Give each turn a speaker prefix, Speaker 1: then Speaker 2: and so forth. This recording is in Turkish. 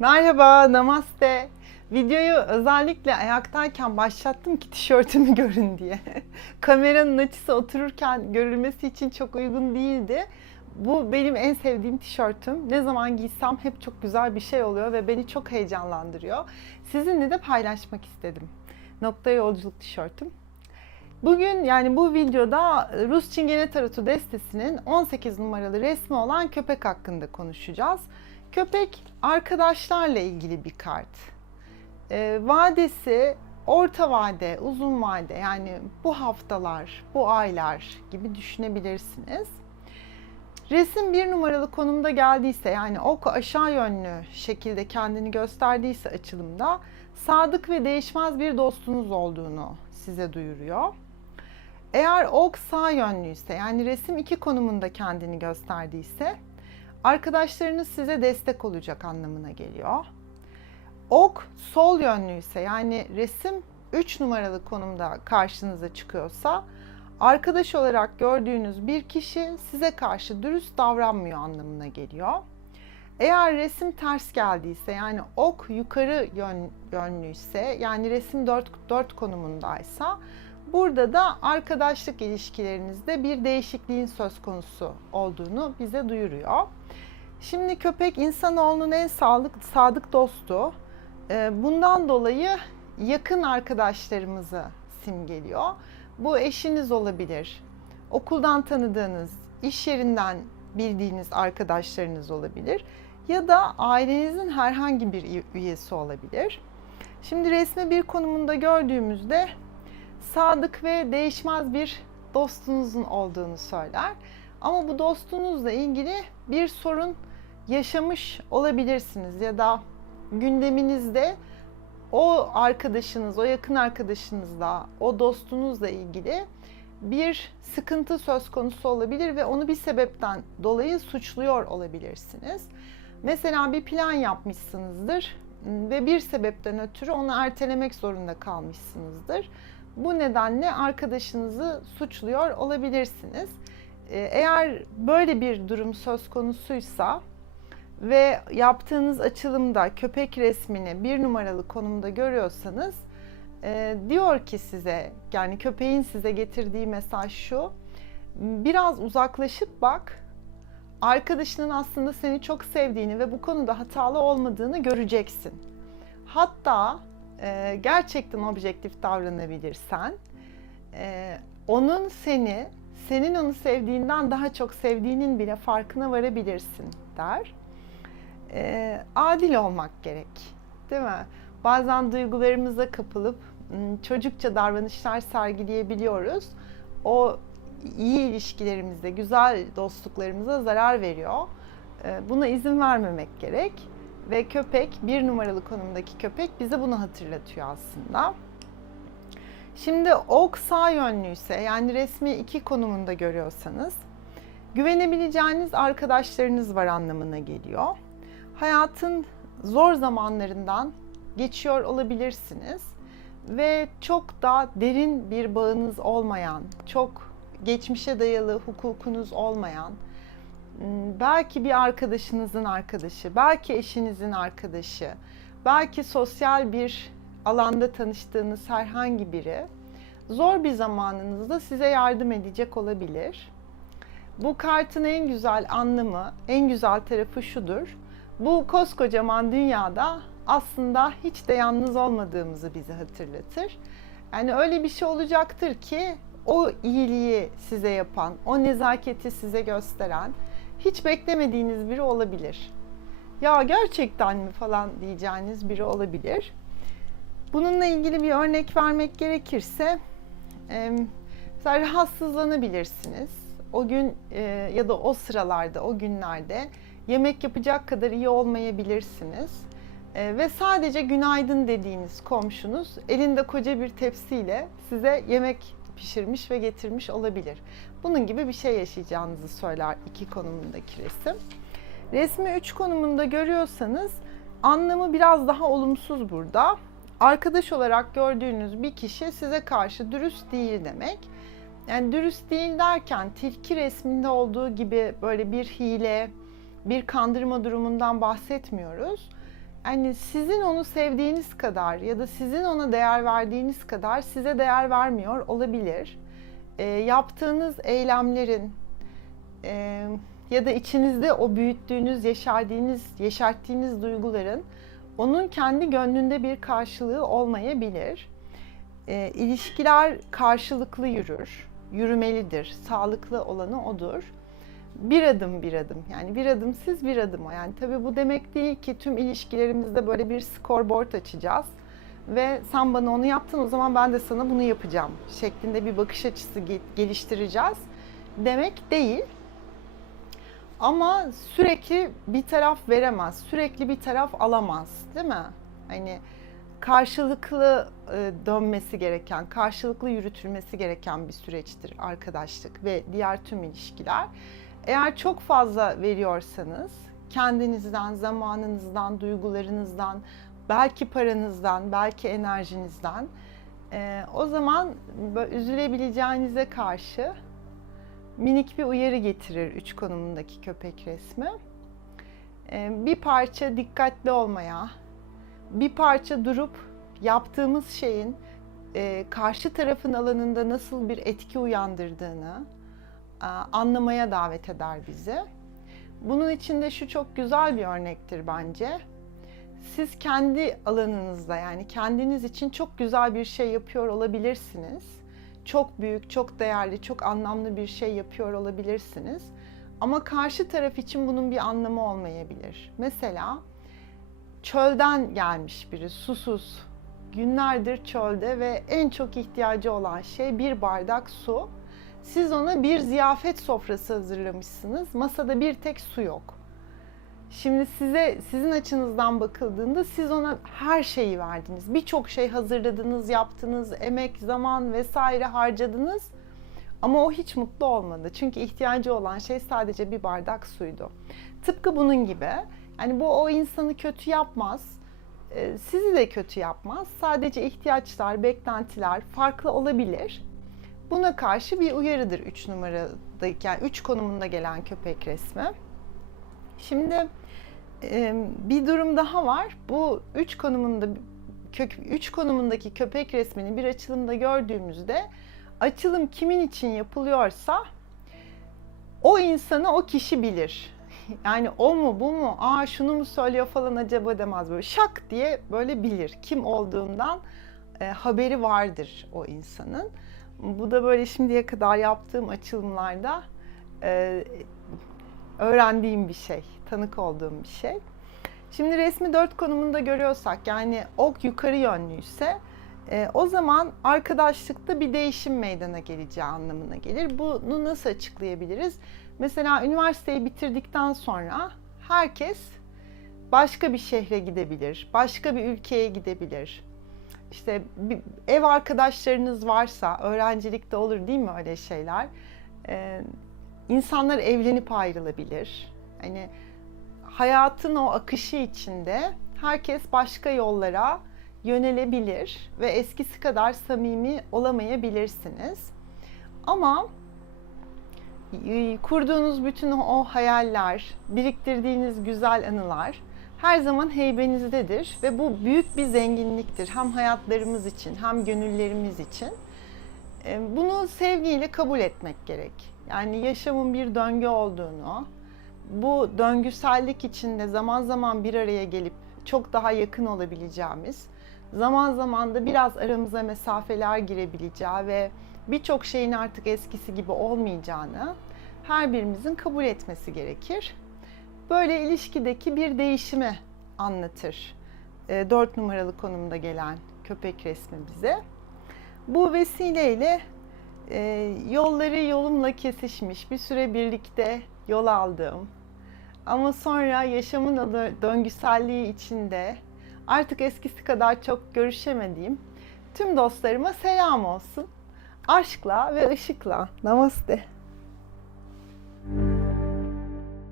Speaker 1: Merhaba, namaste. Videoyu özellikle ayaktayken başlattım ki tişörtümü görün diye. Kameranın açısı otururken görülmesi için çok uygun değildi. Bu benim en sevdiğim tişörtüm. Ne zaman giysem hep çok güzel bir şey oluyor ve beni çok heyecanlandırıyor. Sizinle de paylaşmak istedim. Nokta yolculuk tişörtüm. Bugün yani bu videoda Rus Çingene Tarotu destesinin 18 numaralı resmi olan köpek hakkında konuşacağız. Köpek arkadaşlarla ilgili bir kart. E, vadesi orta vade, uzun vade yani bu haftalar, bu aylar gibi düşünebilirsiniz. Resim bir numaralı konumda geldiyse yani ok aşağı yönlü şekilde kendini gösterdiyse açılımda sadık ve değişmez bir dostunuz olduğunu size duyuruyor. Eğer ok sağ yönlüyse yani resim iki konumunda kendini gösterdiyse arkadaşlarınız size destek olacak anlamına geliyor. Ok sol yönlüyse yani resim 3 numaralı konumda karşınıza çıkıyorsa arkadaş olarak gördüğünüz bir kişi size karşı dürüst davranmıyor anlamına geliyor. Eğer resim ters geldiyse yani ok yukarı yön, yönlüyse yani resim 4, 4 konumundaysa burada da arkadaşlık ilişkilerinizde bir değişikliğin söz konusu olduğunu bize duyuruyor. Şimdi köpek insanoğlunun en sağlık, sadık dostu. Ee, Bundan dolayı yakın arkadaşlarımızı simgeliyor. Bu eşiniz olabilir, okuldan tanıdığınız, iş yerinden bildiğiniz arkadaşlarınız olabilir ya da ailenizin herhangi bir üyesi olabilir. Şimdi resmi bir konumunda gördüğümüzde sadık ve değişmez bir dostunuzun olduğunu söyler. Ama bu dostunuzla ilgili bir sorun yaşamış olabilirsiniz ya da gündeminizde o arkadaşınız, o yakın arkadaşınızla, o dostunuzla ilgili bir sıkıntı söz konusu olabilir ve onu bir sebepten dolayı suçluyor olabilirsiniz. Mesela bir plan yapmışsınızdır ve bir sebepten ötürü onu ertelemek zorunda kalmışsınızdır. Bu nedenle arkadaşınızı suçluyor olabilirsiniz. Eğer böyle bir durum söz konusuysa ve yaptığınız açılımda köpek resmini bir numaralı konumda görüyorsanız e, diyor ki size yani köpeğin size getirdiği mesaj şu biraz uzaklaşıp bak arkadaşının aslında seni çok sevdiğini ve bu konuda hatalı olmadığını göreceksin. Hatta e, gerçekten objektif davranabilirsen e, onun seni senin onu sevdiğinden daha çok sevdiğinin bile farkına varabilirsin der e, adil olmak gerek. Değil mi? Bazen duygularımıza kapılıp çocukça davranışlar sergileyebiliyoruz. O iyi ilişkilerimizde, güzel dostluklarımıza zarar veriyor. E, buna izin vermemek gerek. Ve köpek, bir numaralı konumdaki köpek bize bunu hatırlatıyor aslında. Şimdi ok sağ yönlüyse yani resmi iki konumunda görüyorsanız güvenebileceğiniz arkadaşlarınız var anlamına geliyor hayatın zor zamanlarından geçiyor olabilirsiniz ve çok da derin bir bağınız olmayan, çok geçmişe dayalı hukukunuz olmayan, belki bir arkadaşınızın arkadaşı, belki eşinizin arkadaşı, belki sosyal bir alanda tanıştığınız herhangi biri zor bir zamanınızda size yardım edecek olabilir. Bu kartın en güzel anlamı, en güzel tarafı şudur bu koskocaman dünyada aslında hiç de yalnız olmadığımızı bize hatırlatır. Yani öyle bir şey olacaktır ki o iyiliği size yapan, o nezaketi size gösteren hiç beklemediğiniz biri olabilir. Ya gerçekten mi falan diyeceğiniz biri olabilir. Bununla ilgili bir örnek vermek gerekirse mesela rahatsızlanabilirsiniz. O gün ya da o sıralarda, o günlerde yemek yapacak kadar iyi olmayabilirsiniz. E, ve sadece günaydın dediğiniz komşunuz elinde koca bir tepsiyle size yemek pişirmiş ve getirmiş olabilir. Bunun gibi bir şey yaşayacağınızı söyler iki konumundaki resim. Resmi üç konumunda görüyorsanız anlamı biraz daha olumsuz burada. Arkadaş olarak gördüğünüz bir kişi size karşı dürüst değil demek. Yani dürüst değil derken tilki resminde olduğu gibi böyle bir hile, bir kandırma durumundan bahsetmiyoruz. Yani sizin onu sevdiğiniz kadar ya da sizin ona değer verdiğiniz kadar size değer vermiyor olabilir. E, yaptığınız eylemlerin e, ya da içinizde o büyüttüğünüz, yeşerdiğiniz, yeşerttiğiniz duyguların onun kendi gönlünde bir karşılığı olmayabilir. E, ilişkiler karşılıklı yürür, yürümelidir. Sağlıklı olanı odur. Bir adım bir adım yani bir adım siz bir adım o. Yani tabii bu demek değil ki tüm ilişkilerimizde böyle bir scoreboard açacağız ve sen bana onu yaptın o zaman ben de sana bunu yapacağım şeklinde bir bakış açısı ge- geliştireceğiz demek değil. Ama sürekli bir taraf veremez, sürekli bir taraf alamaz, değil mi? Hani karşılıklı e, dönmesi gereken, karşılıklı yürütülmesi gereken bir süreçtir arkadaşlık ve diğer tüm ilişkiler. Eğer çok fazla veriyorsanız, kendinizden, zamanınızdan, duygularınızdan, belki paranızdan, belki enerjinizden, e, o zaman üzülebileceğinize karşı minik bir uyarı getirir üç konumundaki köpek resmi. Ee, Bir parça dikkatli olmaya, bir parça durup yaptığımız şeyin e, karşı tarafın alanında nasıl bir etki uyandırdığını e, anlamaya davet eder bizi. Bunun içinde şu çok güzel bir örnektir bence. Siz kendi alanınızda yani kendiniz için çok güzel bir şey yapıyor olabilirsiniz çok büyük, çok değerli, çok anlamlı bir şey yapıyor olabilirsiniz. Ama karşı taraf için bunun bir anlamı olmayabilir. Mesela çölden gelmiş biri, susuz, günlerdir çölde ve en çok ihtiyacı olan şey bir bardak su. Siz ona bir ziyafet sofrası hazırlamışsınız. Masada bir tek su yok. Şimdi size sizin açınızdan bakıldığında siz ona her şeyi verdiniz. Birçok şey hazırladınız, yaptınız, emek, zaman vesaire harcadınız. Ama o hiç mutlu olmadı. Çünkü ihtiyacı olan şey sadece bir bardak suydu. Tıpkı bunun gibi. Yani bu o insanı kötü yapmaz. e, Sizi de kötü yapmaz. Sadece ihtiyaçlar, beklentiler farklı olabilir. Buna karşı bir uyarıdır 3 numaradaki yani 3 konumunda gelen köpek resmi. Şimdi bir durum daha var. Bu üç konumunda kök üç konumundaki köpek resmini bir açılımda gördüğümüzde açılım kimin için yapılıyorsa o insanı o kişi bilir. Yani o mu bu mu aa şunu mu söylüyor falan acaba demez böyle şak diye böyle bilir. Kim olduğundan e, haberi vardır o insanın. Bu da böyle şimdiye kadar yaptığım açılımlarda e, öğrendiğim bir şey, tanık olduğum bir şey. Şimdi resmi dört konumunda görüyorsak yani ok yukarı yönlüyse e, o zaman arkadaşlıkta bir değişim meydana geleceği anlamına gelir. Bunu nasıl açıklayabiliriz? Mesela üniversiteyi bitirdikten sonra herkes başka bir şehre gidebilir, başka bir ülkeye gidebilir. İşte bir, ev arkadaşlarınız varsa, öğrencilikte olur değil mi öyle şeyler? Ee, insanlar evlenip ayrılabilir. Hani hayatın o akışı içinde herkes başka yollara yönelebilir ve eskisi kadar samimi olamayabilirsiniz. Ama e, kurduğunuz bütün o hayaller, biriktirdiğiniz güzel anılar her zaman heybenizdedir ve bu büyük bir zenginliktir hem hayatlarımız için hem gönüllerimiz için. E, Bunu sevgiyle kabul etmek gerek. Yani yaşamın bir döngü olduğunu, bu döngüsellik içinde zaman zaman bir araya gelip çok daha yakın olabileceğimiz, zaman zaman da biraz aramıza mesafeler girebileceği ve birçok şeyin artık eskisi gibi olmayacağını her birimizin kabul etmesi gerekir. Böyle ilişkideki bir değişimi anlatır. E, Dört numaralı konumda gelen köpek resmi bize. Bu vesileyle e, yolları yolumla kesişmiş, bir süre birlikte yol aldığım ama sonra yaşamın dö- döngüselliği içinde artık eskisi kadar çok görüşemediğim tüm dostlarıma selam olsun. Aşkla ve ışıkla. Namaste.